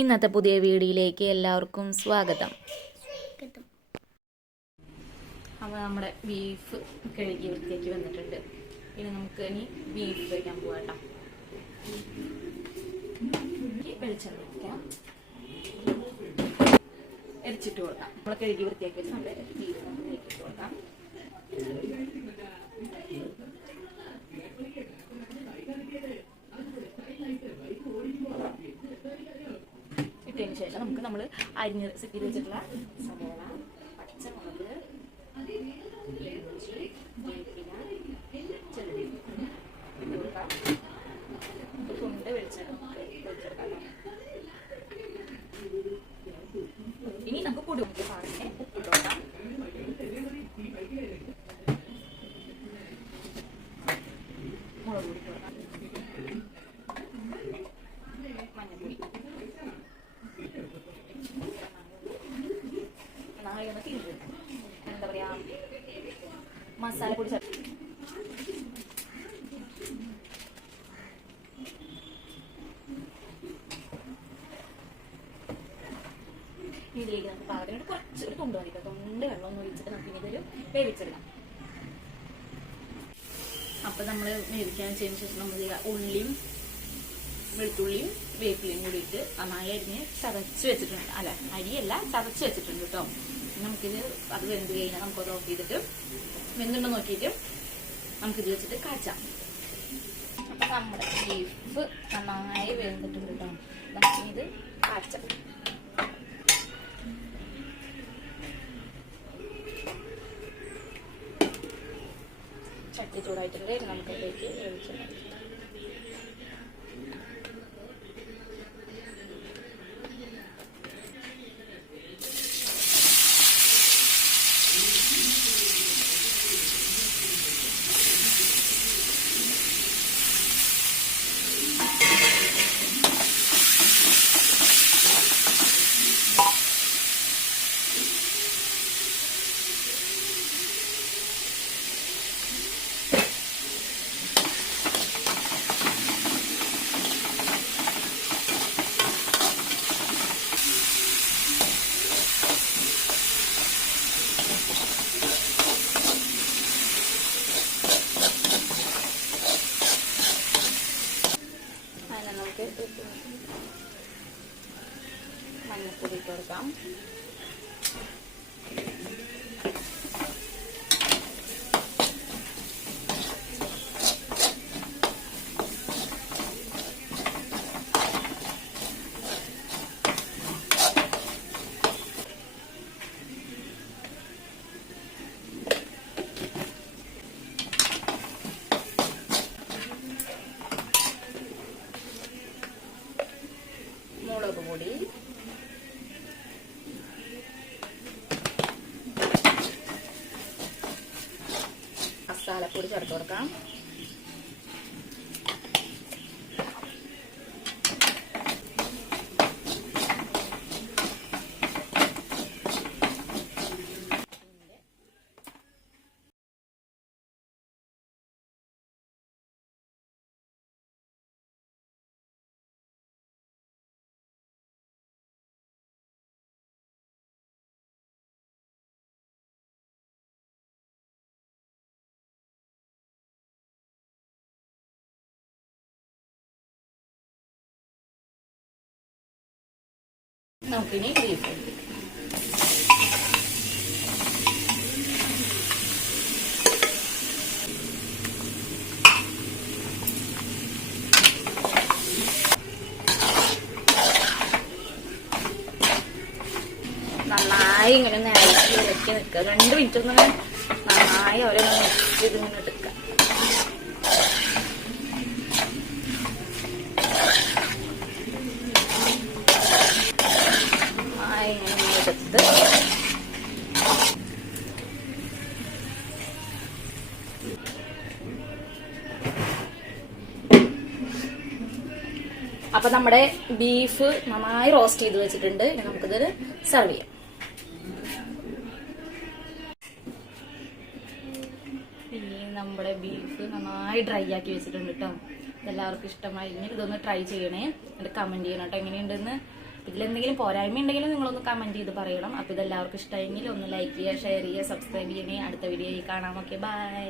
ഇന്നത്തെ പുതിയ വീഡിയോയിലേക്ക് എല്ലാവർക്കും സ്വാഗതം. അപ്പോൾ നമ്മുടെ ബീഫ് കഴുകി വൃത്തിയാക്കി വന്നിട്ടുണ്ട്. ഇനി നമുക്ക് ബീഫ് വയ്ക്കാൻ പോകാം. വെളിച്ചെണ്ണ വയ്ക്കാം, എരിച്ചിട്ട് കൊടുക്കാം. നമ്മൾ കഴുകി വൃത്തിയാക്കി വെച്ച് നമ്മുടെ ബീഫ് ഇട്ട് കൊടുക്കാം. ഇട്ടതിന് ശേഷം നമുക്ക് നമ്മൾ അരിഞ്ഞ് സെറ്റ് ചെയ്ത് വെച്ചിട്ടുള്ള സവോള, പച്ചമുളക്, ഇഞ്ചി, വേപ്പില, ചെറുള്ളി ഇട്ട് കൊടുക്കാം. കൊണ്ട് വെളിച്ചെടുക്കാം. ഇനി നമുക്ക് പൊടി പാടിനെ ഇട്ട് കൊടുക്കാം. മുളക് പൊടി കൊടുക്കാം, മഞ്ഞൾപ്പൊടി, എന്താ പറയാ, മസാലപ്പൊടി ചേർത്ത് ഇതിലേക്ക് നമുക്ക് പാകത്തിനോട് കുറച്ചൊരു തൊണ്ട് മതിക്കാം. തൊണ്ട് വെള്ളം ഒന്ന് ഒഴിച്ചിട്ട് നമുക്ക് ഇനി ഇതൊരു വേവിച്ചെടുക്കാം. അപ്പൊ നമ്മൾ വേവിക്കാൻ ചെയ്തതിന് ശേഷം നമ്മൾ ഉള്ളിയും വെളുത്തുള്ളിയും വേപ്പിലയും കൂടി ഇട്ട് നന്നായി അരിഞ്ഞ് ചതച്ച് വെച്ചിട്ടുണ്ട്. അല്ല, അരിയല്ല, ചതച്ച് വെച്ചിട്ടുണ്ട് കേട്ടോ. നമുക്കിത് അത് വെന്ത് കഴിഞ്ഞാൽ നമുക്കത് ഓഫ് ചെയ്തിട്ട് വെന്തുണ്ടോ നോക്കിയിട്ട് നമുക്കിത് വെച്ചിട്ട് കാച്ചാം. അപ്പൊ നമ്മുടെ ബീഫ് നന്നായി വെന്തിട്ടുണ്ട് കേട്ടോ. ഇത് കാച്ചാം. ചട്ടി ചൂടായിട്ടുണ്ട്. നമുക്കതിലേക്ക് വേവിച്ചെടുക്കാം. മഞ്ഞൾപ്പൊടി ഇട്ട് കൊടുക്കാം. മുളക് പൊടി, മസാലപ്പൊടി ചേർത്ത് കൊടുക്കാം. നമുക്കിനി ബീഫ് നന്നായി ഇങ്ങനെ നേരത്തെ ഇറക്കി നിൽക്കുക. 2 മിനിറ്റ് ഒന്ന് നന്നായി അവരെ മിക്സ് ചെയ്ത് ഇങ്ങനെ എടുക്കുക. എടുത്ത് അപ്പൊ നമ്മുടെ ബീഫ് നന്നായി റോസ്റ്റ് ചെയ്ത് വെച്ചിട്ടുണ്ട്. ഇനി നമുക്കിത് സെർവ് ചെയ്യാം. ഇനി നമ്മുടെ ബീഫ് നന്നായി ഡ്രൈ ആക്കി വെച്ചിട്ടുണ്ട് കേട്ടോ. എല്ലാവർക്കും ഇഷ്ടമായി. ഇനി ഇതൊന്ന് ട്രൈ ചെയ്യണേ, എന്നിട്ട് കമന്റ് ചെയ്യണം കേട്ടോ എങ്ങനെയുണ്ടെന്ന്. ഇതിലെന്തെങ്കിലും പോരായ്മ ഉണ്ടെങ്കിലും നിങ്ങളൊന്ന് കമന്റ് ചെയ്ത് പറയണം. അപ്പൊ ഇതെല്ലാവർക്കും ഇഷ്ടമായെങ്കിൽ ഒന്ന് ലൈക്ക് ചെയ്യുക, ഷെയർ ചെയ്യുക, സബ്സ്ക്രൈബ് ചെയ്യണേ. അടുത്ത വീഡിയോയിൽ കാണാം. Okay, by.